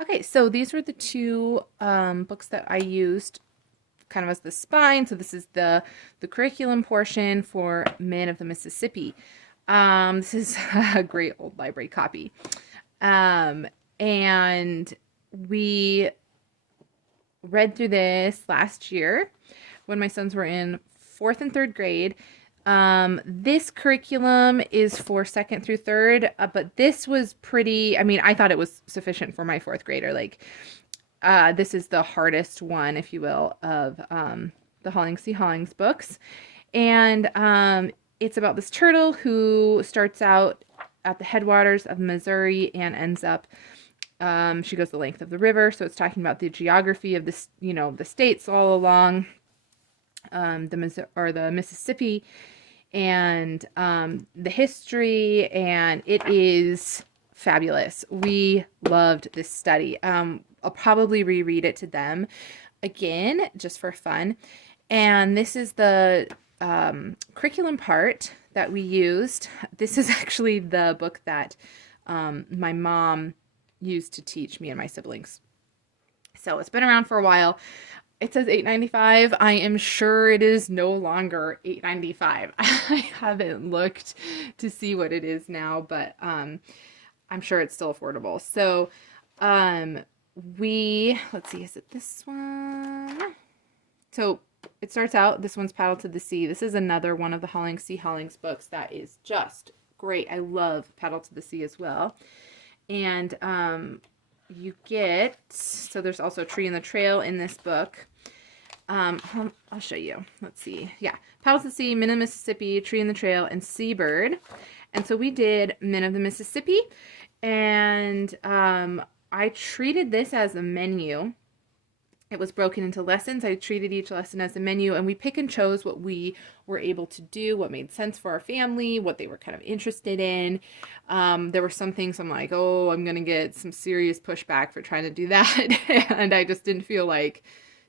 Okay, so these were the two books that I used kind of as the spine. So this is the curriculum portion for Men of the Mississippi. This is a great old library copy. And we read through this last year when my sons were in fourth and third grade. This curriculum is for second through third, but this was pretty, I mean, I thought it was sufficient for my fourth grader. Like, this is the hardest one, if you will, of the Holling C. Hollings books. And it's about this turtle who starts out at the headwaters of Missouri and ends up, she goes the length of the river. So it's talking about the geography of this, the states all along the Mississippi, and the history, and it is fabulous. We loved this study. I'll probably reread it to them again just for fun. And this is the curriculum part that we used. This is actually the book that my mom used to teach me and my siblings. So it's been around for a while. It says $8.95. I am sure it is no longer $8.95. I haven't looked to see what it is now, but I'm sure it's still affordable. So let's see, is it this one? So it starts out, this one's Paddle to the Sea. This is another one of the Holling C. Hollings books that is just great. I love Paddle to the Sea as well. And you get, so there's also Tree in the Trail in this book. I'll show you. Let's see. Yeah. Paddle to the Sea, Minn of the Mississippi, Tree in the Trail, and Seabird. And so we did Minn of the Mississippi. And I treated this as a menu. It was broken into lessons. I treated each lesson as a menu, and we pick and chose what we were able to do, what made sense for our family, what they were kind of interested in. There were some things I'm like, oh, I'm going to get some serious pushback for trying to do that. And I just didn't feel like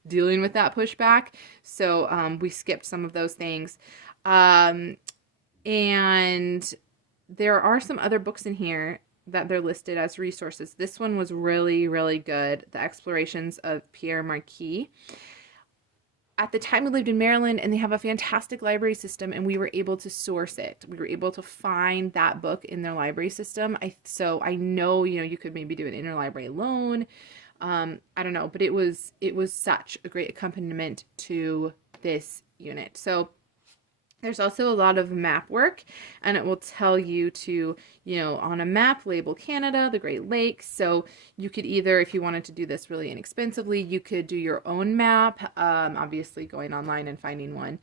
dealing with that pushback. So we skipped some of those things. And there are some other books in here that they're listed as resources. This one was really, really good. The Explorations of Pere Marquette. At the time, we lived in Maryland, and they have a fantastic library system, and we were able to source it. We were able to find that book in their library system. So I know, you could maybe do an interlibrary loan. I don't know, but it was such a great accompaniment to this unit. So there's also a lot of map work, and it will tell you to, on a map, label Canada, the Great Lakes. So you could either, if you wanted to do this really inexpensively, you could do your own map, obviously going online and finding one.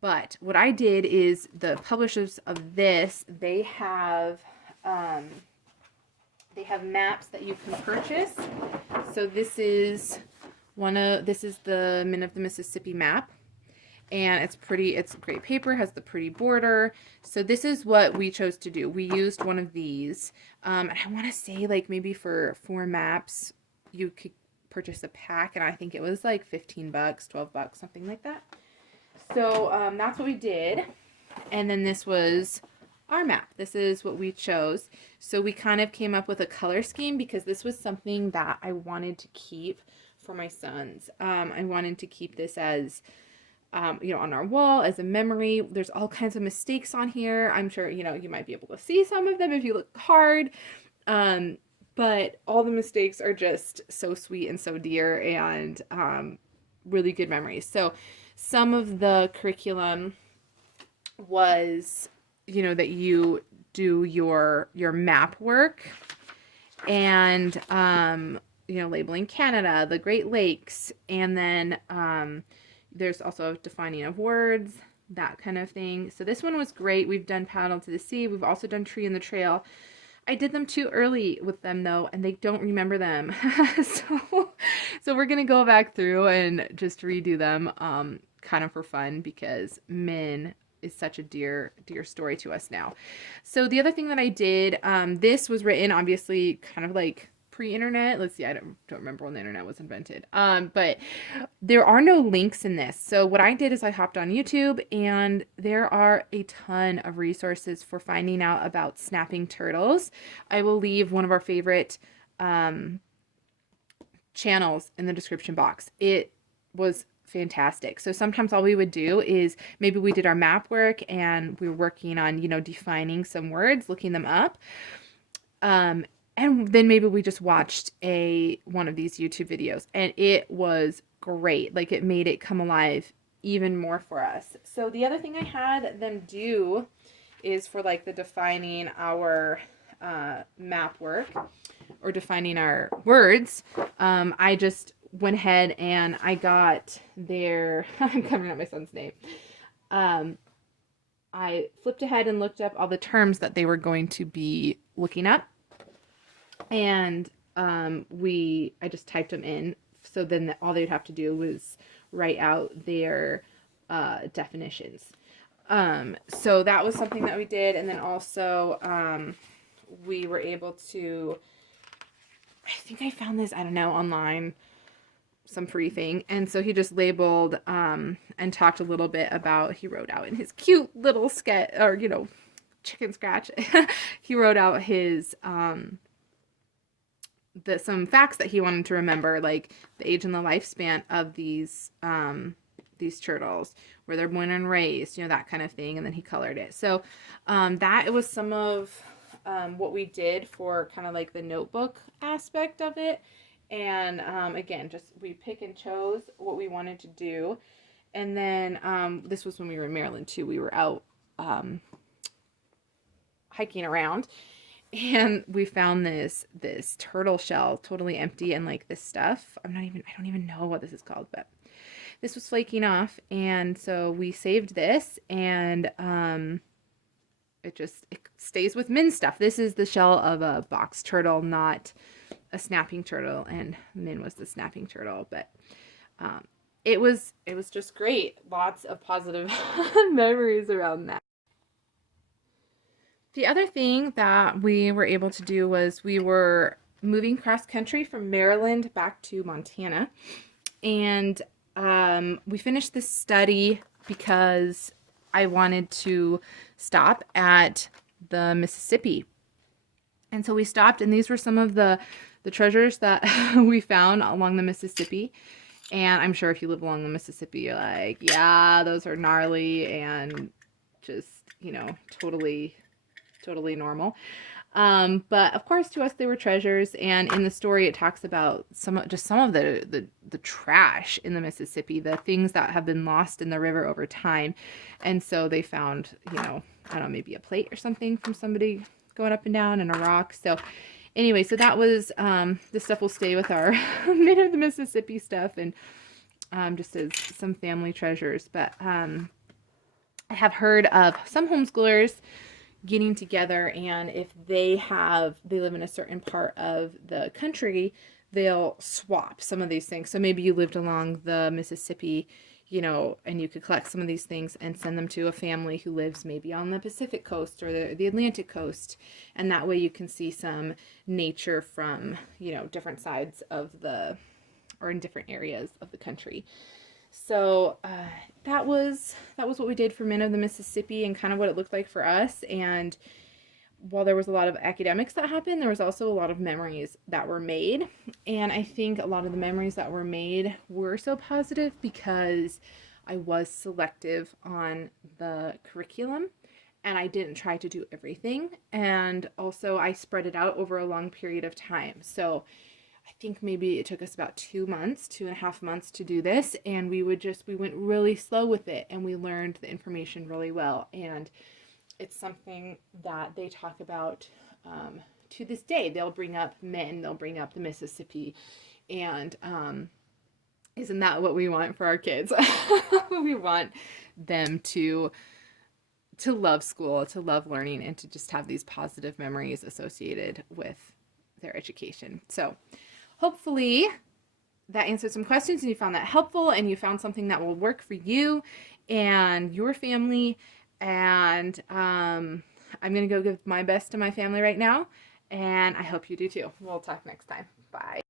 But what I did is the publishers of this, they have maps that you can purchase. So this is the Minn of the Mississippi map. And it's great paper, has the pretty border. So this is what we chose to do. We used one of these. And I want to say like maybe for 4 maps, you could purchase a pack. And I think it was like $15, $12, something like that. So that's what we did. And then this was our map. This is what we chose. So we kind of came up with a color scheme because this was something that I wanted to keep for my sons. I wanted to keep this as on our wall as a memory. There's all kinds of mistakes on here. I'm sure, you might be able to see some of them if you look hard. But all the mistakes are just so sweet and so dear, and really good memories. So some of the curriculum was, that you do your map work and, labeling Canada, the Great Lakes, and then, there's also defining of words, that kind of thing. So this one was great. We've done Paddle to the Sea. We've also done Tree in the Trail. I did them too early with them though, and they don't remember them. So we're gonna go back through and just redo them, kind of for fun, because Minn is such a dear story to us now. So the other thing that I did, this was written obviously kind of like pre-internet. Let's see, I don't remember when the internet was invented. But there are no links in this. So what I did is I hopped on YouTube, and there are a ton of resources for finding out about snapping turtles. I will leave one of our favorite channels in the description box. It was fantastic. So sometimes all we would do is maybe we did our map work and we were working on, defining some words, looking them up. And then maybe we just watched one of these YouTube videos, and it was great. Like, it made it come alive even more for us. So the other thing I had them do is for like the defining our map work or defining our words. I just went ahead and I got their, I'm covering up my son's name. I flipped ahead and looked up all the terms that they were going to be looking up. And I just typed them in. So then all they'd have to do was write out their definitions. So that was something that we did. And then also we were able to, I think I found this, I don't know, online, some free thing. And so he just labeled and talked a little bit about, he wrote out in his cute little sketch, or, chicken scratch, he wrote out his some facts that he wanted to remember, like the age and the lifespan of these turtles, where they're born and raised, that kind of thing. And then he colored it. So that was some of what we did for kind of like the notebook aspect of it. And again, just we pick and chose what we wanted to do. And then this was when we were in Maryland too. We were out hiking around, and we found this turtle shell totally empty, and like this stuff, I don't even know what this is called, but this was flaking off. And so we saved this, and it stays with Minn stuff. This is the shell of a box turtle, not a snapping turtle, and Minn was the snapping turtle. But it was just great. Lots of positive memories around that. The other thing that we were able to do was we were moving cross country from Maryland back to Montana. And we finished this study because I wanted to stop at the Mississippi. And so we stopped, and these were some of the treasures that we found along the Mississippi. And I'm sure if you live along the Mississippi, you're like, yeah, those are gnarly and just, totally normal. But of course, to us, they were treasures. And in the story, it talks about some of the trash in the Mississippi, the things that have been lost in the river over time. And so they found, I don't know, maybe a plate or something from somebody going up and down, and a rock. So anyway, so that was, this stuff will stay with our Minn of the Mississippi stuff, and just as some family treasures. But I have heard of some homeschoolers getting together, and if they live in a certain part of the country, they'll swap some of these things. So maybe you lived along the Mississippi, and you could collect some of these things and send them to a family who lives maybe on the Pacific coast or the Atlantic coast. And that way you can see some nature from, different sides of or in different areas of the country. So that was what we did for Minn of the Mississippi, and kind of what it looked like for us. And while there was a lot of academics that happened, there was also a lot of memories that were made. And I think a lot of the memories that were made were so positive because I was selective on the curriculum, and I didn't try to do everything. And also I spread it out over a long period of time. So I think maybe it took us about 2.5 months to do this, and we went really slow with it, and we learned the information really well. And it's something that they talk about to this day. They'll bring up Minn, they'll bring up the Mississippi, and isn't that what we want for our kids? We want them to love school, to love learning, and to just have these positive memories associated with their education. So hopefully that answered some questions, and you found that helpful, and you found something that will work for you and your family. And I'm going to go give my best to my family right now, and I hope you do too. We'll talk next time. Bye.